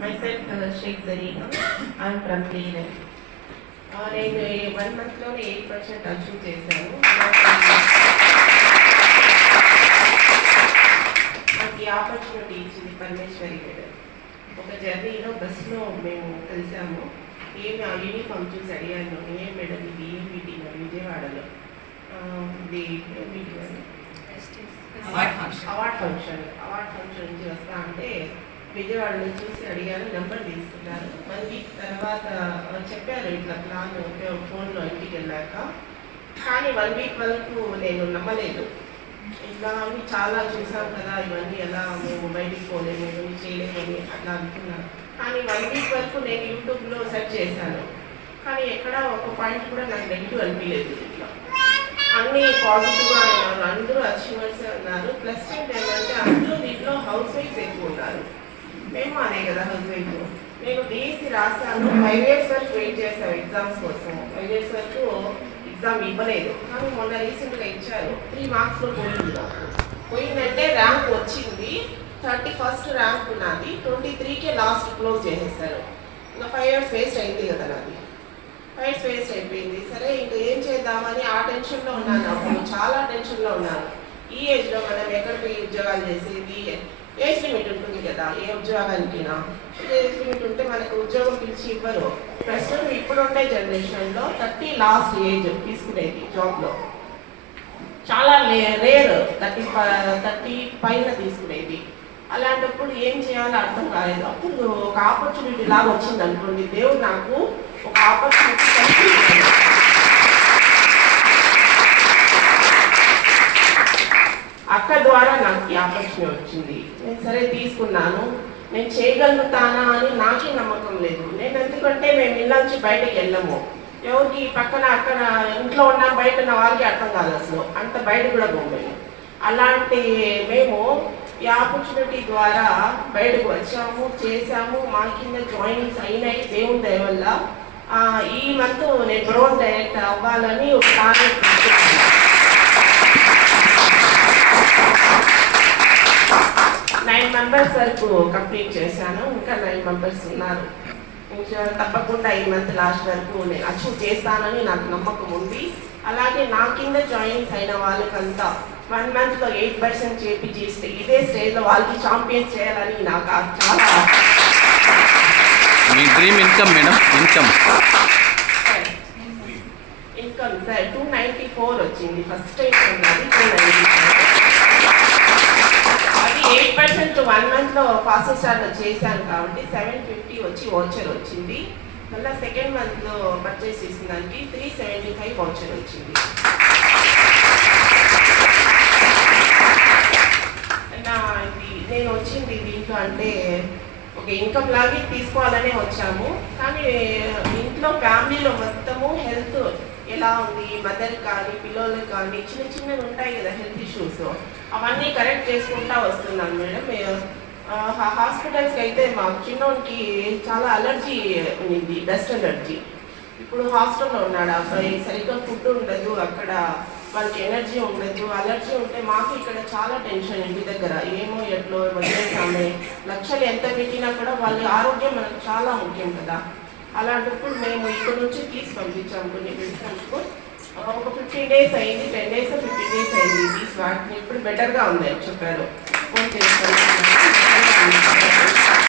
Myself, Sheikh Zarina. I am from Cleveland. నేను 1 monthలోనే 8% achieve చేశాను. నాకు ఈ ఆపర్చునిటీ ఇచ్చింది పరమేశ్వరి మేడం. ఒక జర్నీలో బస్సులో మేము కలిసాము. ఏమి ఆ యూనిఫామ్ చూసి అడిగాను, ఏం మేడం ఇది ఏం మీటింగ్ అని విజయవాడలో ఇది మీటింగ్ అని అవార్డ్ ఫంక్షన్ నుంచి వస్తా అంటే విజయవాడలో చూసి అడిగాను, నెంబర్ తీసుకున్నారు. 1 వీక్ తర్వాత చెప్పారు ఇట్లా ప్లాన్ ఫోన్లో ఇంటికి వెళ్ళాక. కానీ 1 వీక్ వరకు నేను నమ్మలేదు. ఇట్లా అవి చాలా చూసాం కదా, ఇవన్నీ ఎలా మేము బయటికి పోలేము, ఇవన్నీ చేయలేమని అట్లా అనుకున్నాను. కానీ 1 వీక్ వరకు నేను యూట్యూబ్లో సెర్చ్ చేశాను. కానీ ఎక్కడ ఒక పాయింట్ కూడా నాకు నెగిటివ్ అనిపించలేదు. ఇట్లా అన్నీ పాజిటివ్గా ఉన్నారు, అందరూ అచీవర్స్ ఉన్నారు. ప్లస్ ఏంటంటే అందరూ దీంట్లో హౌస్ వైఫ్స్ ఎక్కువ ఉన్నారు. మేము అదే కదా హౌస్ వైఫ్. నేను డిఎస్సి రాశాను. 5 years వరకు వెయిట్ చేశాను ఎగ్జామ్స్ కోసం. 5 years వరకు ఎగ్జామ్ ఇవ్వలేదు. కానీ మొన్న రీసెంట్గా ఇచ్చారు. 3 మార్క్స్లో పోయింది. నాకు పోయిందంటే ర్యాంక్ వచ్చింది. 31st ర్యాంక్ ఉన్నది. 23కే లాస్ట్ క్లోజ్ చేసేసారు. ఇంకా 5 years వేస్ట్ అయింది కదా నాది. 5 years వేస్ట్ అయిపోయింది. సరే ఇంకా ఏం చేద్దామని ఆ టెన్షన్లో ఉన్నాను. అప్పుడు చాలా టెన్షన్లో ఉన్నాను. ఈ ఏజ్లో మనం ఎక్కడ పోయి ఉద్యోగాలు చేసేది, ఏజ్ లిమిట్ ఉంటుంది కదా ఏ ఉద్యోగానికైనా. ఏజ్ లిమిట్ ఉంటే మనకు ఉద్యోగం పిలిచి ఇవ్వరు. ప్రస్తుతం ఇప్పుడు ఉండే జనరేషన్లో 30 లాస్ట్ ఏజ్ తీసుకునేది జాబ్లో చాలా రేర్. 30 పైన తీసుకునేది. అలాంటప్పుడు ఏం చేయాలో అర్థం కాలేదు. అప్పుడు ఒక ఆపర్చునిటీ లాగా వచ్చింది అనుకోండి. దేవుడు నాకు ఒక ఆపర్చునిటీ కల్పించాడు. అక్క ద్వారా నాకు ఈ ఆపర్చునిటీ వచ్చింది. నేను సరే తీసుకున్నాను. నేను చేయగలుగుతానా అని నాకే నమ్మకం లేదు. నేను ఎందుకంటే మేము ఇళ్ళ నుంచి బయటకు వెళ్ళము. ఎవరికి పక్కన అక్కడ ఇంట్లో ఉన్న బయట ఉన్న వాళ్ళకి అర్థం కాదు అసలు. అంత బయట కూడా పోయాము. అలాంటి మేము ఈ ఆపర్చునిటీ ద్వారా బయటకు వచ్చాము, చేసాము. మా కింద జాయినింగ్స్ అయినాయి దేవుని దయ వల్ల. ఈ మంత్ నేను బ్రోన్ డైరెక్టర్ అవ్వాలని ఒక టార్గెట్ 9 members వరకు కంప్లీట్ చేశాను. ఇంకా 9 members ఉన్నారు. తప్పకుండా ఈ మంత్ లాస్ట్ వరకు నేను అచీవ్ చేస్తానని నాకు నమ్మకం ఉంది. అలాగే నా కింద జాయినింగ్స్ అయిన వాళ్ళకంతా 1 monthలో 8% చేస్తే ఇదే స్టేజ్లో వాళ్ళకి ఛాంపియన్స్ చేయాలని నాకు చాలా. మీ dream income madam? Income sir 294 వచ్చింది ఫస్ట్ టైం. ఉన్నది 294. అది 8% 1 monthలో ఫాస్ట్ స్టార్ట్లో చేశాను కాబట్టి 750 వచ్చి వౌచర్ వచ్చింది. మళ్ళీ సెకండ్ మంత్లో పర్చేస్ చేసిన దానికి 375 వౌచర్ వచ్చింది. నేను వచ్చింది దీంట్లో అంటే ఒక ఇన్కమ్ లాగే తీసుకోవాలనే వచ్చాము. కానీ ఇంట్లో ఫ్యామిలీలో మొత్తము హెల్త్ ఎలా ఉంది, మదర్ కానీ పిల్లలకు కానీ చిన్నవి ఉంటాయి కదా హెల్త్ ఇష్యూస్, అవన్నీ కరెక్ట్ చేసుకుంటా వస్తున్నాను మేడం. హాస్పిటల్స్కి అయితే మా చిన్నోనికి చాలా అలర్జీ ఉంది, డస్ట్ అలర్జీ. ఇప్పుడు హాస్టల్లో ఉన్నాడు అబ్బాయి. సరిగ్గా ఫుడ్ ఉండదు అక్కడ, వాళ్ళకి ఎనర్జీ ఉండదు. అలర్జీ ఉంటే మాకు ఇక్కడ చాలా టెన్షన్. ఇంటి దగ్గర ఏమో ఎట్లో వదిలేసామే, లక్షలు ఎంత పెట్టినా కూడా వాళ్ళ ఆరోగ్యం మనకు చాలా ముఖ్యం కదా. అలాంటప్పుడు మేము ఇక్కడ నుంచి తీసి పంపించాము కొన్ని మెడిసిన్స్కు. ఒక 15 days అయింది, 10 days 15 days అయింది తీసి వాటిని. ఇప్పుడు బెటర్గా ఉంది అని చెప్పారు. ఫోన్ చేస్తాను.